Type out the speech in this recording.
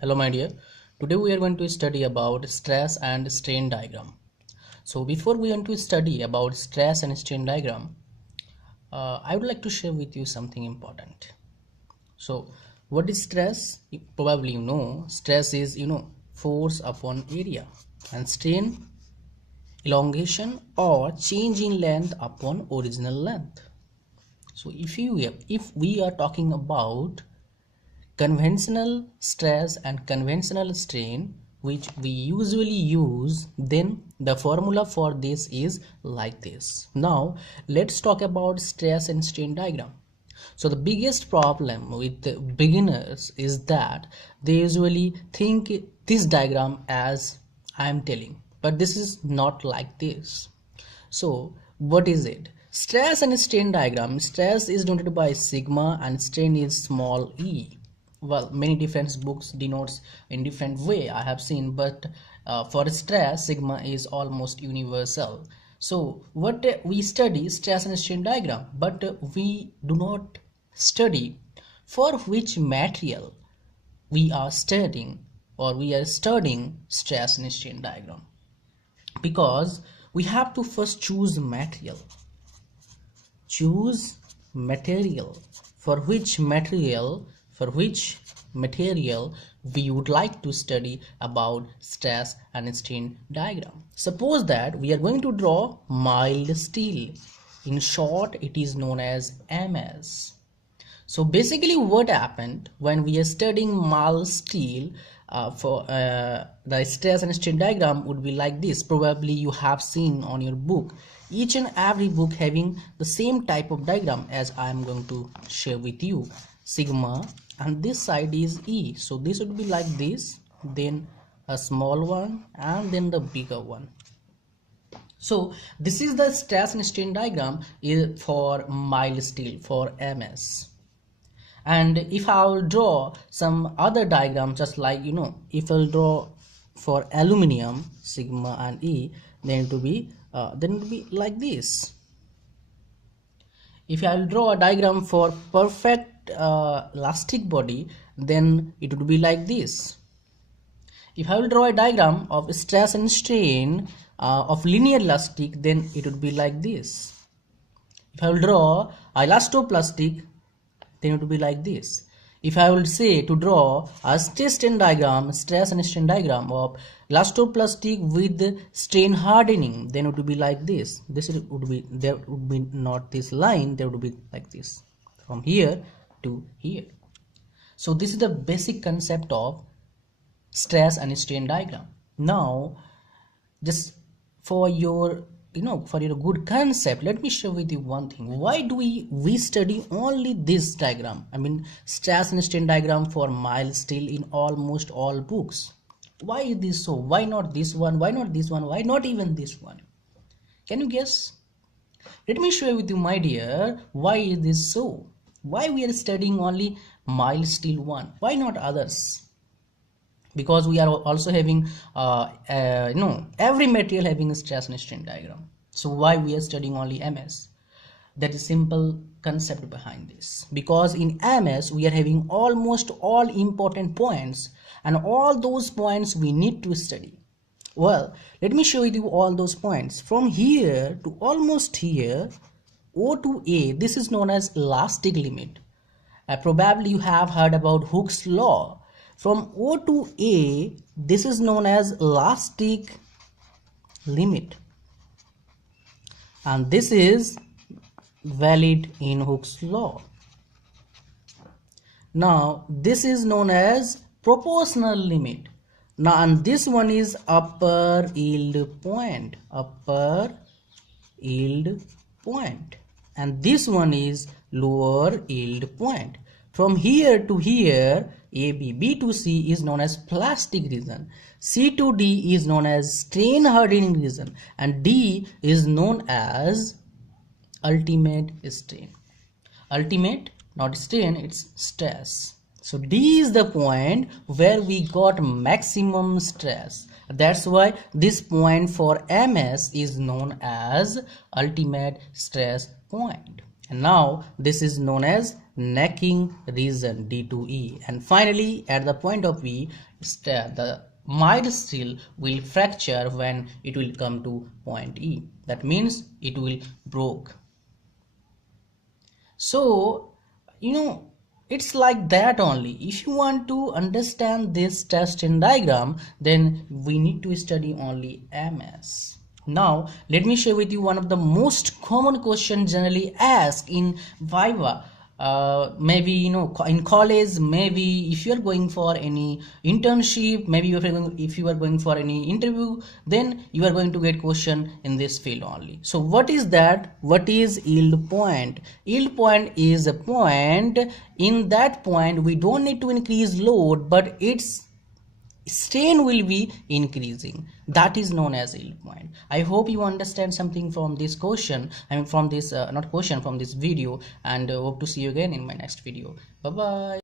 Hello my dear, today we are going to study about stress and strain diagram. So before we want to study about stress and strain diagram, I would like to share with you something important. So what is stress? Probably you know, stress is force upon area, and strain elongation or change in length upon original length. So if we are talking about conventional stress and conventional strain which we usually use, then the formula for this is like this. Now let's talk about stress and strain diagram. So the biggest problem with the beginners is that they usually think this diagram as I am telling, but this is not like this. So what is it? Stress and strain diagram. Stress is denoted by sigma and strain is small e. Well, many different books denotes in different way I have seen, but for stress sigma is almost universal. So what we study stress and strain diagram, but we do not study for which material we are studying, or we are studying stress and strain diagram, because we have to first choose material. For which material we would like to study about stress and strain diagram. Suppose that we are going to draw mild steel. In short, it is known as MS. So basically what happened when we are studying mild steel, for the stress and strain diagram would be like this. Probably you have seen on your book, each and every book having the same type of diagram as I am going to share with you. Sigma, and this side is E, so this would be like this, then a small one, and then the bigger one. So this is the stress and strain diagram for mild steel, for MS. And if I will draw some other diagram, just like if I'll draw for aluminium, sigma and E, then it will be like this. If I will draw a diagram for perfect elastic body, then it would be like this. If I will draw a diagram of stress and strain of linear elastic, then it would be like this. If I will draw elastoplastic, then it will be like this. If I would say to draw a stress and strain diagram of elastoplastic with strain hardening, then it would be like this. There would be not this line, there would be like this, from here to here. So this is the basic concept of stress and strain diagram. Now, just for your good concept, let me share with you one thing. Why do we study only this diagram, I mean stress and strain diagram for mild steel in almost all books? Why is this so? Why not this one? Why not this one? Why not even this one? Can you guess? Let me share with you, my dear, why is this so? Why we are studying only mild steel one? Why not others? Because we are also having every material having a stress and strain diagram. So why we are studying only MS? That is simple concept behind this. Because in MS we are having almost all important points, and all those points we need to study. Well, let me show you all those points. From here to almost here, O to A, this is known as elastic limit. Probably you have heard about Hooke's law. From O to A, this is known as elastic limit, and this is valid in Hooke's law. Now this is known as proportional limit. Now, and this one is upper yield point, and this one is lower yield point. From here to here, AB, B to C is known as plastic region, C to D is known as strain hardening region, and D is known as ultimate strain. Ultimate, not strain, it's stress. So D is the point where we got maximum stress. That's why this point for MS is known as ultimate stress point. and now this is known as necking region D2E. And finally, at the point of V, the mild steel will fracture when it will come to point E. That means it will broke. So it's like that only. If you want to understand this test in diagram, then we need to study only MS. Now let me share with you one of the most common questions generally asked in Viva. Maybe in college, maybe if you are going for any internship, maybe if you are going for any interview, then you are going to get question in this field only. So what is that? What is yield point? Yield point is a point. In that point we don't need to increase load, but its strain will be increasing. That is known as yield point. I hope you understand something from this question, from this not question, from this video, and hope to see you again in my next video. Bye bye.